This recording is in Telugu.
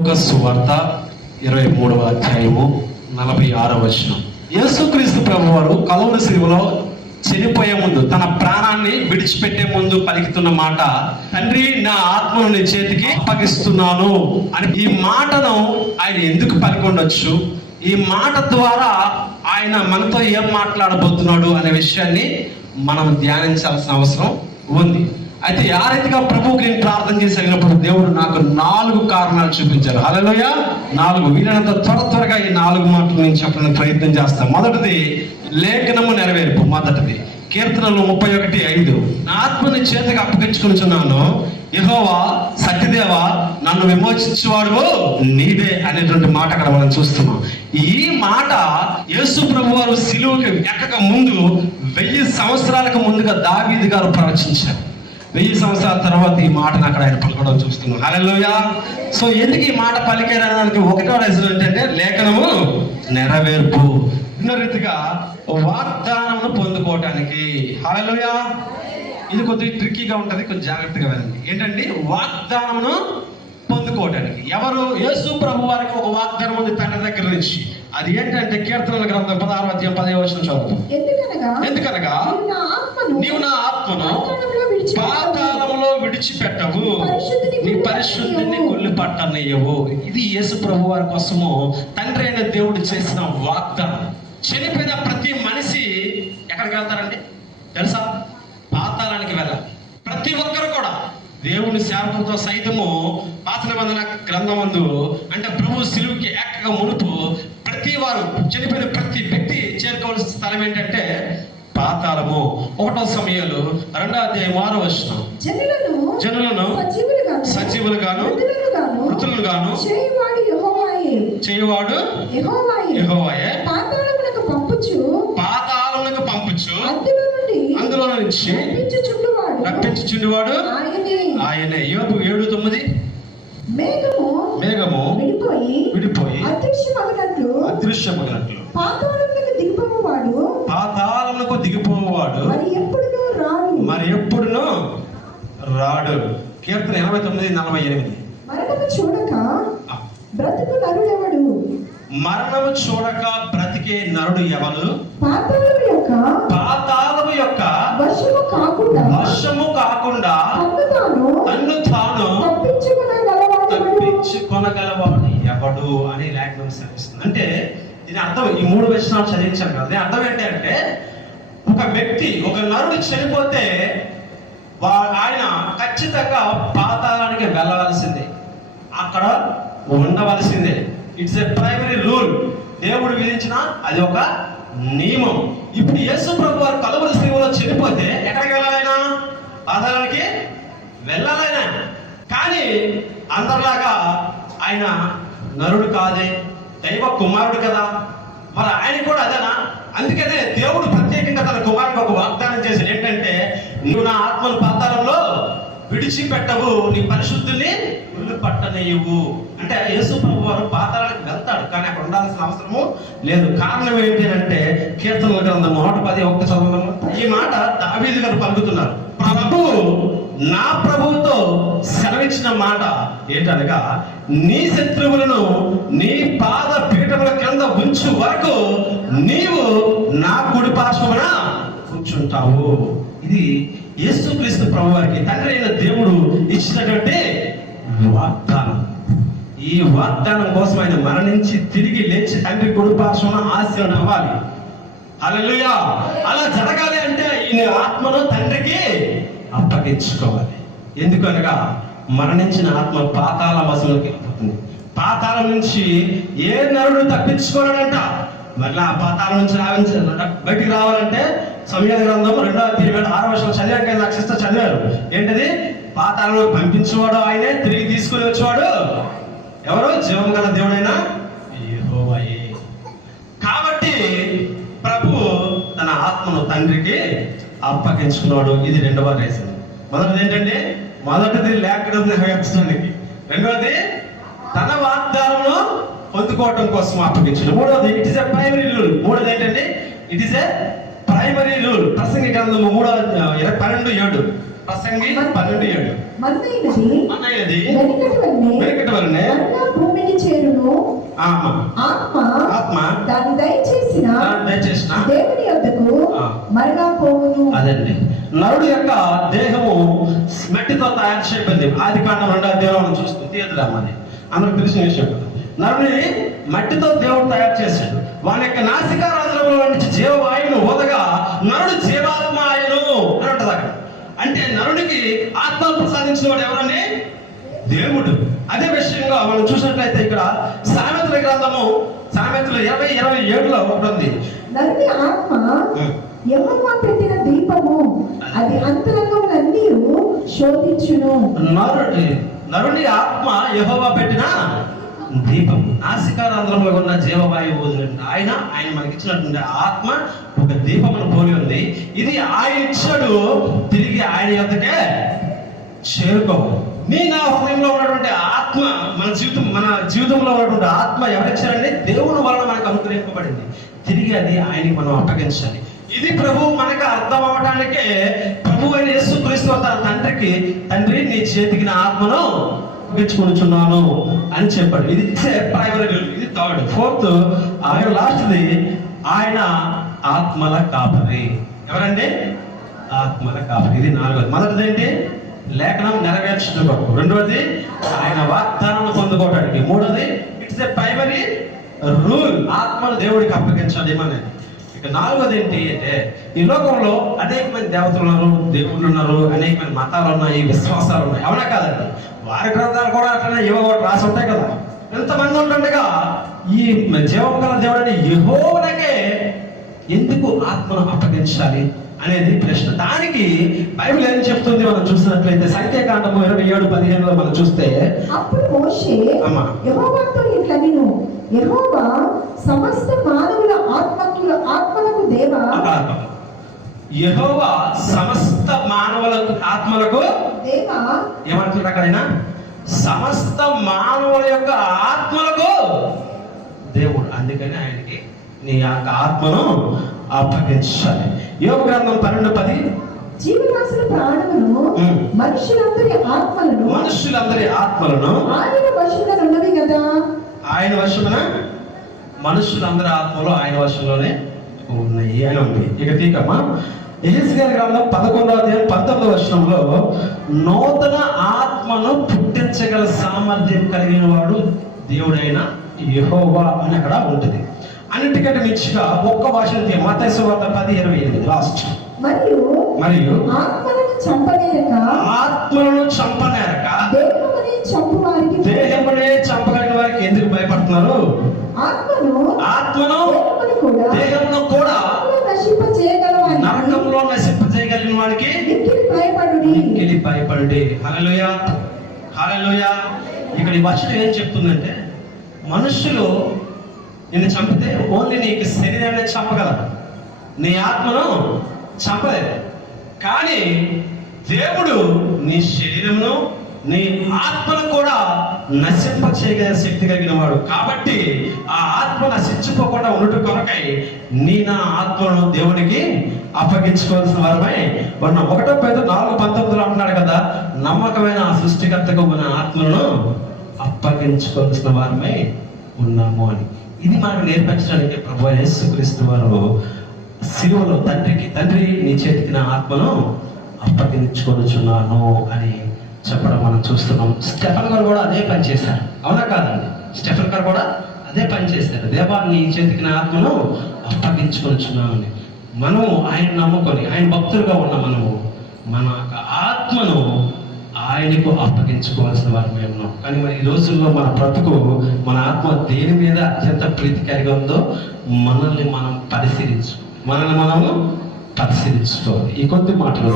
లూకా సువార్త 23వ అధ్యాయము 46వ వచనం. యేసుక్రీస్తు ప్రభువారు కలువరి శిలువలో చనిపోయే ముందు, తన ప్రాణాన్ని విడిచిపెట్టే ముందు పలుకుతున్న మాట, తండ్రి నా ఆత్మను నీ చేతికి అప్పగిస్తున్నాను అని. ఈ మాటను ఆయన ఎందుకు పలికి ఉండొచ్చు? ఈ మాట ద్వారా ఆయన మనతో ఏం మాట్లాడబోతున్నాడు అనే విషయాన్ని మనం ధ్యానించాల్సిన అవసరం ఉంది. అయితే ఆ రీతిగా ప్రభువుకి నేను ప్రార్థన చేసినప్పుడు దేవుడు నాకు 4 కారణాలు చూపించారు. హల్లెలూయా. 4 వీలైనంత త్వరగా ఈ 4 మాటలు నేను చెప్పడానికి ప్రయత్నం చేస్తాను. మొదటిది లేఖనము నెరవేర్పు. మొదటిది కీర్తనలు 31:5, నా ఆత్మని చేతికి అప్పగించుకుంటున్నాను, యెహోవా సత్యదేవా నన్ను విమోచించేవాడు నీవే అనేటువంటి మాట అక్కడ మనం చూస్తున్నాం. ఈ మాట యేసు ప్రభు వారు సిలువకి ఎక్కక ముందు 1000 సంవత్సరాలకు ముందుగా దావీదు గారు ప్రవచించారు. 1000 సంవత్సరాల తర్వాత ఈ మాటను అక్కడ ఆయన పలకడం చూస్తున్నాం. హల్లెలూయా. సో ఎందుకు ఈ మాట పలికారనడానికి ఒకటో రీజన్ ఏంటంటే లేఖనము నెరవేర్పు. ఇన్న రీతిగా వాగ్దానమును పొందుకోవటానికి. హల్లెలూయా. ఇది కొద్దిగా ట్రిక్కీగా ఉంటుంది, కొంచెం జాగ్రత్తగా వినండి. ఏంటండి? వాగ్దానమును పొందుకోవటానికి. ఎవరు? యేసు ప్రభు వారికి ఒక వాగ్దానం ఉంది తండ్రి దగ్గర నుంచి. అది ఏంటంటే కీర్తనల గ్రంథం 16వ అధ్యాయం 10వ వచనం చదువుతాం. ఎందుకనగా నీవు నా ఆత్మను పాతాళములో విడిచిపెట్టవు, నీ పరిశుద్ధిని కొల్లి పట్టనయ్యవు. ఇది యేసు ప్రభు వారి కోసము తండ్రి అయిన దేవుడు చేసిన వాగ్దానం. చనిపోయిన ప్రతి మనిషి ఎక్కడికి వెళ్తారండి తెలుసా? పాతాళానికి వెళ్ళాలి. ప్రతి ఒక్కరు కూడా దేవుని సేవకులతో సైతము పాత నిబంధన గ్రంథమందు, అంటే ప్రభు సిలువుకి ఎక్కగా మునుపు ప్రతి వారు, చనిపోయిన ప్రతి వ్యక్తి చేరుకోవాల్సిన స్థలం ఏంటంటే పాతాళము. 1వ సమూయేలు 2వ అధ్యాయం 6వ వచనం, జనులను సజీవులుగాను మృతులుగాను చేయువాడు యెహోవాయే, పాతాళమునకు పంపుచు అందులో నుంచి రప్పించుచుండువాడు ఆయనే. యోబు 7:9, మేఘము విడిపోయి అదృశ్యమగినట్లు పాతాళమునకు దిగిపోవాడు మరి ఎప్పుడునూ రాడు. కీర్తన 89:48, మరణము చూడక బ్రతికే నరుడు ఎవరు? పాతాళము యొక్క వశము కాకుండా తన్ను తాను తప్పించుకొనగలవాడు ఎవడు అని లేఖనం శ్రమిస్తుంది. అంటే దీని అర్థం, ఈ 3 వచనాలు చదివించాను కదా, దీని అర్థం ఏంటంటే ఒక వ్యక్తి, ఒక నరుడు చనిపోతే ఆయన ఖచ్చితంగా పాతాళానికి వెళ్ళవలసిందే, అక్కడ ఉండవలసిందే. It's a primary rule. దేవుడు విధించిన అది ఒక నియమం. ఇప్పుడు యేసు ప్రభు వారు కలువరి శిలువలో చనిపోతే ఎక్కడికి వెళ్ళాలైనా? పాతాళానికి వెళ్ళాలైనా. కానీ అందరిలాగా ఆయన నరుడు కాదే, దైవ కుమారుడు కదా, మరి ఆయన కూడా అదేనా? అందుకనే దేవుడు ప్రత్యేకంగా తన కుమారుడికి ఒక వాగ్దానం చేశాడు. ఏంటంటే, నువ్వు నా ఆత్మను పాతాళంలో విడిచిపెట్టవు, నీ పరిశుద్ధిని పట్టనీయవు. అంటే యేసు ప్రభు వారు పాతాళానికి వెళ్తాడు, కానీ అక్కడ ఉండాల్సిన అవసరము లేదు. కారణం ఏంటి అంటే కీర్తనల గ్రంథం 1:10 చదవడం. ఈ మాట దావీదు గారు పలుకుతున్నారు. ప్రభువు నా ప్రభువుతో సెలవిచ్చిన మాట ఏంటనగా, నీ శత్రువులను నీ పాద పీఠముల కింద ఉంచు వరకు నీవు నా కుడి పార్శ్వమున కూర్చుంటావు. ఇది యేసుక్రీస్తు ప్రభు వారికి తండ్రి అయిన దేవుడు ఇచ్చినటువంటి వాగ్దానం. ఈ వాగ్దానం కోసం ఆయన మరణించి తిరిగి లేచి తండ్రి కుడి పార్శ్వమున ఆశీర్వాదం అవ్వాలి. హల్లెలూయా. అలా జరగాలి అంటే ఈ ఆత్మను తండ్రికి అప్పగించుకోవాలి. ఎందుకనగా మరణించిన ఆత్మ పాతాళ వశంలోకి వెళ్ళిపోతుంది. పాతాళం నుంచి ఏ నరుడు తప్పించుకోవాలంట. మళ్ళీ ఆ పాతాళం నుంచి బయటికి రావాలంటే సమూయేలు గ్రంథం 2వ అధ్యాయం 6వ వచనం చదివాక నాకు సిస్టర్ చదివారు. ఏంటది? పాతాళంలో పంపించేవాడు ఆయనే, తిరిగి తీసుకుని వచ్చేవాడు ఎవరు? జీవం గల దేవుడైనా యెహోవాయే. కాబట్టి ప్రభు తన ఆత్మను తండ్రికి అప్పగించుకున్నాడు. ఇది 2వ రీజన్. మొదటిది ఏంటంటే, మొదటిది లేఖనం నెరవేర్చడానికి, 2వది తన వాగ్దానమును పొందుకోవటం కోసం అప్పగించడం, 3వది it is a primary rule. 3వది ఏంటంటే it is a primary rule. ప్రసంగి గ్రంథము 3:12 ప్రసంగి 12:7 వెనకటి వలనే ఆత్మ దాన్ని దయచేసిన దేవుని యొద్దకు మరలా పోవును. అదండి, నరుడు యొక్క దేహము మట్టితో తయారు చేయబడింది. ఆది కాండం 2వ అధ్యాయంలో చూస్తుంది. తీయదురామని అందరికి తెలిసిన విషయం. నరుడిని మట్టితో దేవుడు తయారు చేశాడు. వాని యొక్క నాసికారంధ్రములో నుంచి జీవవాయువును ఊదగా నరుడు జీవాత్మ ఆయను అని అంటది అక్కడ. అంటే నరుడికి ఆత్మను ప్రసాదించిన వాడు ఎవరండి? దేవుడు. అదే విషయంగా మనం చూసినట్లయితే ఇక్కడ సామెతల గ్రంథము సామెతలు 20:27లో ఉంటుంది. నరుని ఆత్మ యెహోవా పెట్టిన దీపము, అది అంతరంగములన్నీ శోధించును. నరుని ఆత్మ యెహోవా పెట్టిన దీపం, నాసికారంధ్రంలో ఉన్న జీవవాయువు వదిలింది ఆయన మనకి ఇచ్చినటువంటి ఆత్మ ఒక దీపమును పోలి ఉంది. ఇది ఆయన ఇచ్చాడు, తిరిగి ఆయన యొద్దకే చేరుకోవాలి. నా హృదయంలో ఉన్నటువంటి ఆత్మ, మన జీవితంలో ఉన్నటువంటి ఆత్మ ఎవరిచ్చారండి? దేవుని వలన మనకు అనుగ్రహింపబడింది. తిరిగి అది ఆయనకి మనం అప్పగించాలి. ఇది ప్రభు మనకు అర్థం అవ్వడానికే ప్రభు అయిన యేసుక్రీస్తు తన తండ్రి నీ చేతికి నా ఆత్మను అప్పగించుకుంటున్నాను అని చెప్పాడు. ఇది ప్రైమరీ. ఇది థర్డ్. ఫోర్త్, ఆయన లాస్ట్ది ఆయన ఆత్మల కాపరి. ఎవరండి? ఆత్మల కాపరి. ఇది 4వది. మొదటిది ఏంటి? లేఖనం నెరవేర్చడం కొరకు. 2వది ఆయన వాగ్దానం పొందుకోవడానికి. 3వది ఇట్స్ ఎ ప్రైమరీ రూల్, ఆత్మను దేవుడికి అప్పగించాలి అనేది. ఇక 4వది ఏంటి అంటే, ఈ లోకంలో అనేకమంది దేవతలు ఉన్నారు, దేవుళ్ళు ఉన్నారు, అనేకమైన మతాలు ఉన్నాయి, విశ్వాసాలు ఉన్నాయి. అవునా కాదండి? వారి గ్రంథాలు కూడా అట్లనే ఇవ్వకూడదు రాసి ఉంటాయి కదా. ఎంతమంది ఉంటుండగా ఈ జీవం గల దేవుడని యెహోవాకే ఎందుకు ఆత్మను అప్పగించాలి అనేది ప్రశ్న. దానికి బైబిల్ ఏం చెప్తుంది మనం చూసినట్లయితే సంఖ్యాకాండము 27:15లో మనం చూస్తే, అప్పుడు మోషే యెహోవాతో ఇట్లా విను, యెహోవా సమస్త మానవుల ఆత్మలకు దేవా. యెహోవా సమస్త మానవుల ఆత్మలకు దేవా. ఏమంటున్నారు అక్కడైనా? సమస్త మానవుల యొక్క ఆత్మలకు దేవుడు. అందుకని ఆయనకి నీ యొక్క ఆత్మను అప్పగించాలి. యోగ గ్రంథం 12:10, జీవరాశుల ప్రాణములను మనుషులందరి ఆత్మలను ఆయన వశమున ఉన్నవి కదా. ఆయన వశమున మనుషులందరి ఆత్మలు ఆయన వశంలోనే ఉన్నాయి అని ఉంది. ఇక తీకమ్మా, యెహెజ్కేలు గ్రంథం 11వ అధ్యాయం 19వ వచనంలో నూతన ఆత్మను పుట్టించగల సామర్థ్యం కలిగిన వాడు దేవుడైన యెహోవా అని అక్కడ ఉంటుంది. అన్నిటికంటే మించిగా ఒక్క భాష మత్తయి సువార్త 10:28 లాస్ట్. మరియు ఆత్మలను చంపనేరక దేహమునే చంపగలిగిన వారికి ఎందుకు భయపడుతున్నారు? ఆత్మను దేహమును కూడా నరకంలో నశింపజేయగలిగిన వాడికి భయపడుడి. హల్లెలూయా, హల్లెలూయా. ఇక్కడ ఈ వచనం ఏం చెప్తుందంటే, మనుషులు నిన్ను చంపితే ఓన్లీ నీకు శరీరాన్ని చంపగలరు, నీ ఆత్మను చంపలేదు. కానీ దేవుడు నీ శరీరమును నీ ఆత్మను కూడా నశింప చేయగలిగిన శక్తి కలిగిన వాడు. కాబట్టి ఆ ఆత్మ నశించిపోకుండా ఉండటం కొరకై నా ఆత్మను దేవునికి అప్పగించుకోవాల్సిన వారమై ఉన్నాం. 1 Peter 4:19 అంటున్నాడు కదా, నమ్మకమైన ఆ సృష్టికర్తకు మన ఆత్మలను అప్పగించుకోవాల్సిన వారమై ఉన్నాము అని. ఇది మనకు నేర్పించడానికి ప్రభువైన యేసుక్రీస్తు వారు సిలువలో తండ్రి నీ చేతికి నా ఆత్మను అప్పగించుకొనుచున్నాను అని చెప్పడం మనం చూస్తున్నాం. స్టెఫెన్ గారు కూడా అదే పని చేశారు. అవునా కాదండి? స్టెఫెన్ గారు కూడా అదే పని చేశారు. దేవా నీ చేతికి నా ఆత్మను అప్పగించుకొనుచున్నాను అని. మనము ఆయన నమ్ముకొని ఆయన భక్తులుగా ఉన్న మనము మన ఆత్మను ఆయనకు అప్పగించుకోవాల్సిన వారమే ఉన్నాం. కానీ మరి ఈ రోజుల్లో మన బ్రతుకు, మన ఆత్మ దేని మీద అత్యంత ప్రీతి కలిగి ఉందో మనల్ని మనము పరిశీలించుకోవాలి. ఈ కొద్ది మాటలు